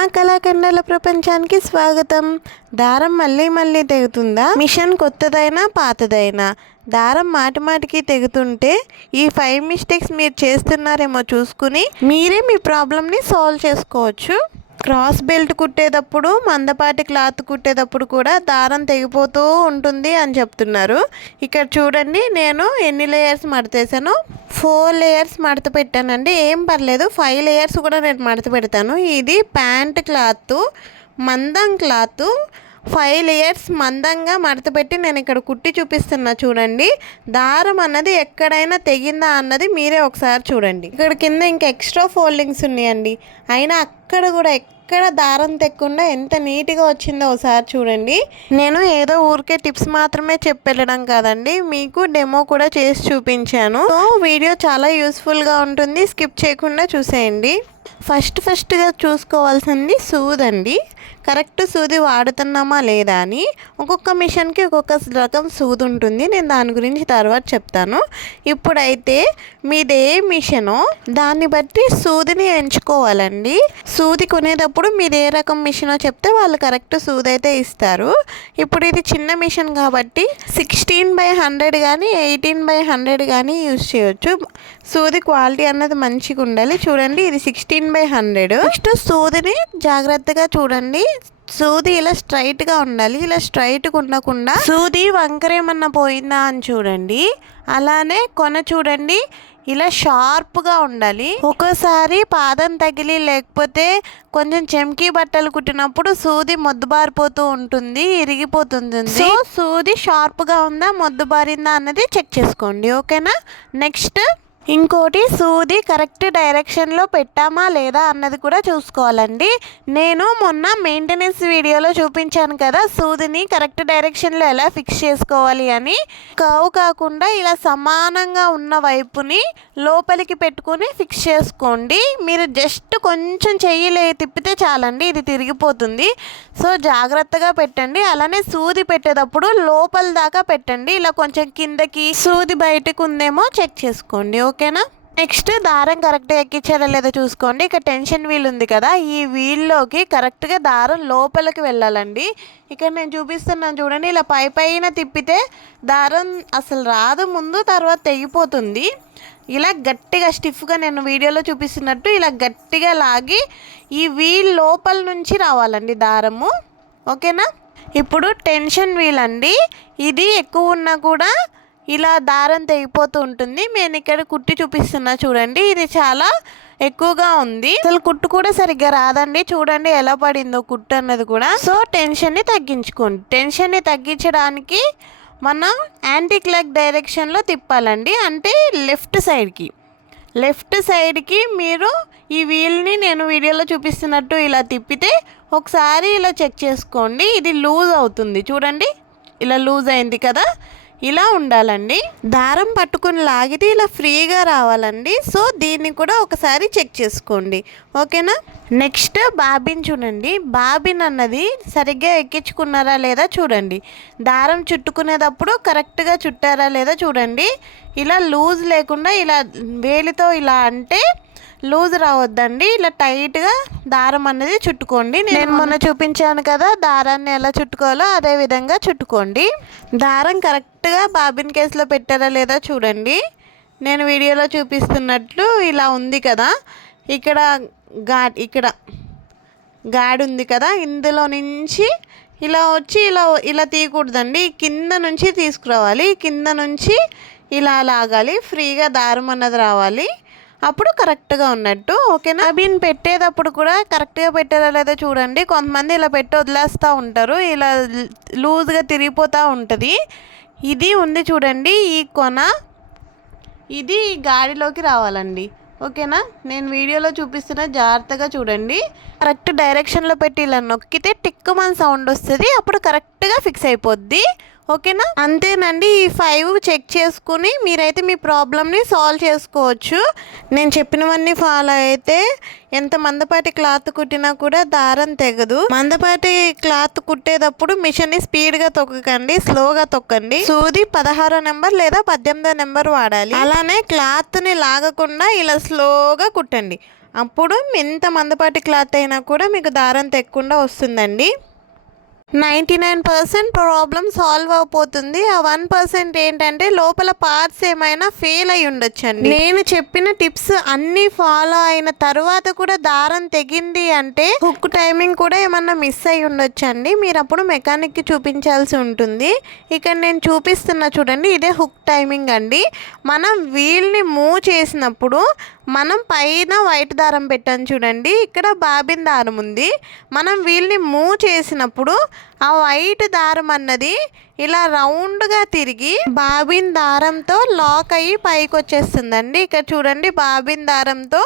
మా కళాఖండాల ప్రపంచానికి స్వాగతం. దారం మళ్ళీ మళ్ళీ తెగుతుందా? మిషన్ కొత్తదైనా పాతదైనా దారం మాటిమాటికి తెగుతుంటే ఈ 5 మిస్టేక్స్ మీరు చేస్తున్నారేమో చూసుకుని మీరే మీ ప్రాబ్లమ్ని సాల్వ్ చేసుకోవచ్చు. క్రాస్ బెల్ట్ కుట్టేటప్పుడు, మందపాటి క్లాత్ కుట్టేటప్పుడు కూడా దారం తెగిపోతూ ఉంటుంది అని చెప్తున్నారు. ఇక్కడ చూడండి, నేను ఎన్ని లేయర్స్ మడతేసాను. 4 లేయర్స్ మడత పెట్టానండి. ఏం పర్లేదు, 5 లేయర్స్ కూడా నేను మడత పెడతాను. ఇది ప్యాంట్ క్లాత్, మందం క్లాత్. 5 లేయర్స్ మందంగా మడత పెట్టి నేను ఇక్కడ కుట్టి చూపిస్తున్నా చూడండి. దారం అన్నది ఎక్కడైనా తెగిందా అన్నది మీరే ఒకసారి చూడండి. ఇక్కడ కింద ఇంకా ఎక్స్ట్రా ఫోల్డింగ్స్ ఉన్నాయండి, అయినా అక్కడ కూడా ఎక్కడ దారం తెక్కకుండా ఎంత నీట్గా వచ్చిందో ఒకసారి చూడండి. నేను ఏదో ఊరికే టిప్స్ మాత్రమే చెప్పి వెళ్ళడం కాదండి, మీకు డెమో కూడా చేసి చూపించాను. సో వీడియో చాలా యూస్ఫుల్గా ఉంటుంది, స్కిప్ చేయకుండా చూసేయండి. ఫస్ట్గా చూసుకోవాల్సింది సూదండి. కరెక్ట్ సూది వాడుతున్నామా లేదా అని. ఒక్కొక్క మిషన్కి ఒక్కొక్క రకం సూది ఉంటుంది, నేను దాని గురించి తర్వాత చెప్తాను. ఇప్పుడైతే మీది ఏ మిషనో దాన్ని బట్టి సూదిని ఎంచుకోవాలండి. సూది కొనేటప్పుడు మీది ఏ రకం మిషనో చెప్తే వాళ్ళు కరెక్ట్ సూది అయితే ఇస్తారు. ఇప్పుడు ఇది చిన్న మిషన్ కాబట్టి 16/100 కానీ 18/100 కానీ యూజ్ చేయొచ్చు. సూది క్వాలిటీ అన్నది మంచిగా ఉండాలి. చూడండి, ఇది 16/100. నెక్స్ట్ సూదిని జాగ్రత్తగా చూడండి. సూది ఇలా స్ట్రైట్గా ఉండాలి, ఇలా స్ట్రైట్గా ఉండకుండా సూది వంకరేమన్నా పోయిందా అని చూడండి. అలానే కొన చూడండి, ఇలా షార్ప్గా ఉండాలి. ఒక్కోసారి పాదం తగిలి లేకపోతే కొంచెం చెమ్కీ బట్టలు కుట్టినప్పుడు సూది మొద్దుబారిపోతూ ఉంటుంది, ఇరిగిపోతుంది. సో సూది షార్ప్గా ఉందా మొద్దుబారిందా అన్నది చెక్ చేసుకోండి, ఓకేనా. నెక్స్ట్ ఇంకోటి, సూది కరెక్ట్ డైరెక్షన్లో పెట్టామా లేదా అన్నది కూడా చూసుకోవాలండి. నేను మొన్న మెయింటెనెన్స్ వీడియోలో చూపించాను కదా, సూదిని కరెక్ట్ డైరెక్షన్లో ఎలా ఫిక్స్ చేసుకోవాలి అని. కర్వ్ కాకుండా ఇలా సమానంగా ఉన్న వైపుని లోపలికి పెట్టుకుని ఫిక్స్ చేసుకోండి. మీరు జస్ట్ కొంచెం చెయ్యి తిప్పితే చాలండి, ఇది తిరిగిపోతుంది. సో జాగ్రత్తగా పెట్టండి. అలానే సూది పెట్టేటప్పుడు లోపల దాకా పెట్టండి, ఇలా కొంచెం కిందకి సూది బయటకు ఉందేమో చెక్ చేసుకోండి, ఓకేనా. నెక్స్ట్ దారం కరెక్ట్గా ఎక్కించారా లేదా చూసుకోండి. ఇక్కడ టెన్షన్ వీల్ ఉంది కదా, ఈ వీల్లోకి కరెక్ట్గా దారం లోపలికి వెళ్ళాలండి. ఇక్కడ నేను చూపిస్తున్నాను చూడండి, ఇలా పైన తిప్పితే దారం అసలు రాదు, ముందు తర్వాత తెగిపోతుంది. ఇలా గట్టిగా స్టిఫ్గా నేను వీడియోలో చూపిస్తున్నట్టు ఇలా గట్టిగా లాగి ఈ వీల్ లోపల నుంచి రావాలండి దారము, ఓకేనా. ఇప్పుడు టెన్షన్ వీల్ అండి, ఇది ఎక్కువ ఉన్నా కూడా ఇలా దారం తెగిపోతూ ఉంటుంది. నేను ఇక్కడ కుట్టి చూపిస్తున్నా చూడండి, ఇది చాలా ఎక్కువగా ఉంది, అసలు కుట్టు కూడా సరిగ్గా రాదండి. చూడండి ఎలా పడిందో కుట్టు అన్నది కూడా. సో టెన్షన్ని తగ్గించుకోండి. టెన్షన్ని తగ్గించడానికి మనం యాంటీ క్లాక్ డైరెక్షన్లో తిప్పాలండి, అంటే లెఫ్ట్ సైడ్కి మీరు ఈ వీల్ని నేను వీడియోలో చూపిస్తున్నట్టు ఇలా తిప్పితే ఒకసారి ఇలా చెక్ చేసుకోండి. ఇది లూజ్ అవుతుంది చూడండి, ఇలా లూజ్ అయింది కదా, ఇలా ఉండాలండి. దారం పట్టుకుని లాగితే ఇలా ఫ్రీగా రావాలండి. సో దీన్ని కూడా ఒకసారి చెక్ చేసుకోండి, ఓకేనా. నెక్స్ట్ బాబిన్ చూడండి, బాబిన్ అన్నది సరిగ్గా ఎక్కించుకున్నారా లేదా చూడండి. దారం చుట్టుకునేటప్పుడు కరెక్ట్గా చుట్టారా లేదా చూడండి. ఇలా లూజ్ లేకుండా ఇలా వేలితో ఇలా అంటే లూజ్ రావద్దండి, ఇలా టైట్గా దారం అనేది చుట్టుకోండి. నేను మొన్న చూపించాను కదా దారాన్ని ఎలా చుట్టుకోవాలో అదే విధంగా చుట్టుకోండి. దారం కరెక్ట్గా బాబిన్ కేసులో పెట్టారా లేదా చూడండి. నేను వీడియోలో చూపిస్తున్నట్లు ఇలా ఉంది కదా, ఇక్కడ గాడి ఉంది కదా, ఇందులో నుంచి ఇలా వచ్చి ఇలా తీయకూడదండి, కింద నుంచి తీసుకురావాలి. కింద నుంచి ఇలా లాగాలి, ఫ్రీగా దారం అన్నది రావాలి, అప్పుడు కరెక్ట్గా ఉన్నట్టు, ఓకేనా. బాబిన్ పెట్టేటప్పుడు కూడా కరెక్ట్గా పెట్టారా లేదా చూడండి. కొంతమంది ఇలా పెట్టి వదిలేస్తూ ఉంటారు, ఇలా లూజ్గా తిరిగిపోతూ ఉంటుంది. ఇది ఉంది చూడండి, ఈ కొన ఇది ఈ గాడిలోకి రావాలండి, ఓకేనా. నేను వీడియోలో చూపిస్తున్న జాగ్రత్తగా చూడండి. కరెక్ట్ డైరెక్షన్లో పెట్టి ఇలా నొక్కితే టిక్కుమని సౌండ్ వస్తుంది, అప్పుడు కరెక్ట్గా ఫిక్స్ అయిపోద్ది, ఓకేనా. అంతేనండి, ఈ 5 చెక్ చేసుకుని మీరైతే మీ ప్రాబ్లమ్ని సాల్వ్ చేసుకోవచ్చు. నేను చెప్పినవన్నీ ఫాలో అయితే ఎంత మందపాటి క్లాత్ కుట్టినా కూడా దారం తెగదు. మందపాటి క్లాత్ కుట్టేటప్పుడు మిషన్ని స్పీడ్గా తొక్కకండి, స్లోగా తొక్కండి. సూది 16వ నెంబర్ లేదా 18వ నెంబర్ వాడాలి. అలానే క్లాత్ని లాగకుండా ఇలా స్లోగా కుట్టండి, అప్పుడు ఎంత మందపాటి క్లాత్ అయినా కూడా మీకు దారం తెక్కకుండా వస్తుందండి. 99% ప్రాబ్లం సాల్వ్ అయిపోతుంది. ఆ 1% ఏంటంటే లోపల పార్ట్స్ ఏమైనా ఫెయిల్ అయి ఉండొచ్చండి. నేను చెప్పిన టిప్స్ అన్నీ ఫాలో అయిన తర్వాత కూడా దారం తెగింది అంటే హుక్ టైమింగ్ కూడా ఏమన్నా మిస్ అయి ఉండొచ్చండి. మీరు అప్పుడు మెకానిక్కి చూపించాల్సి ఉంటుంది. ఇక్కడ నేను చూపిస్తున్నా చూడండి, ఇదే హుక్ టైమింగ్ అండి. మనం వీల్ని మూవ్ చేసినప్పుడు మనం పైన వైట్ దారం పెట్టాను చూడండి, ఇక్కడ బాబిన్ దారం ఉంది. మనం వీల్ని మూవ్ చేసినప్పుడు ఆ వైట్ దారం అన్నది ఇలా రౌండ్గా తిరిగి బాబిన్ దారంతో లాక్ అయ్యి పైకి వచ్చేస్తుందండి. ఇక్కడ చూడండి, బాబిన్ దారంతో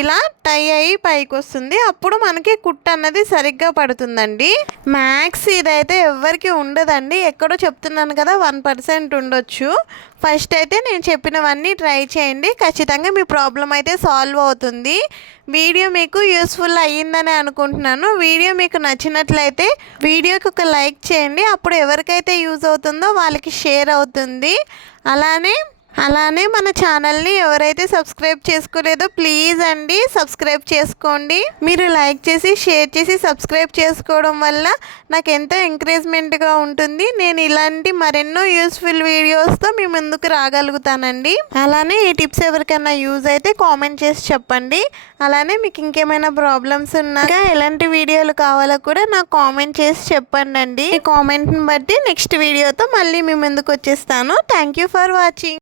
ఇలా టై అయ్యి పైకి వస్తుంది. అప్పుడు మనకి కుట్టు అన్నది సరిగ్గా పడుతుందండి. మ్యాక్స్ ఇదైతే ఎవరికి ఉండదండి, ఎక్కడో చెప్తున్నాను కదా 1% ఉండొచ్చు. ఫస్ట్ అయితే నేను చెప్పినవన్నీ ట్రై చేయండి, ఖచ్చితంగా మీ ప్రాబ్లం అయితే సాల్వ్ అవుతుంది. వీడియో మీకు యూస్ఫుల్ అయ్యిందని అనుకుంటున్నాను. వీడియో మీకు నచ్చినట్లయితే వీడియోకి ఒక లైక్ చేయండి, అప్పుడు ఎవరికైతే యూజ్ అవుతుందో వాళ్ళకి షేర్ అవుతుంది. అలానే మన ఛానల్ని ఎవరైతే సబ్స్క్రైబ్ చేసుకోలేదో ప్లీజ్ అండి సబ్స్క్రైబ్ చేసుకోండి. మీరు లైక్ చేసి షేర్ చేసి సబ్స్క్రైబ్ చేసుకోవడం వల్ల నాకు ఎంతో ఎంకరేజ్మెంట్గా ఉంటుంది. నేను ఇలాంటి మరెన్నో యూస్ఫుల్ వీడియోస్తో మీ ముందుకు రాగలుగుతానండి. అలానే ఈ టిప్స్ ఎవరికైనా యూజ్ అయితే కామెంట్ చేసి చెప్పండి. అలానే మీకు ఇంకేమైనా ప్రాబ్లమ్స్ ఉన్నాక ఎలాంటి వీడియోలు కావాలో కూడా నాకు కామెంట్ చేసి చెప్పండి అండి. ఈ కామెంట్ని బట్టి నెక్స్ట్ వీడియోతో మళ్ళీ మీ ముందుకు వచ్చేస్తాను. Thank you for watching.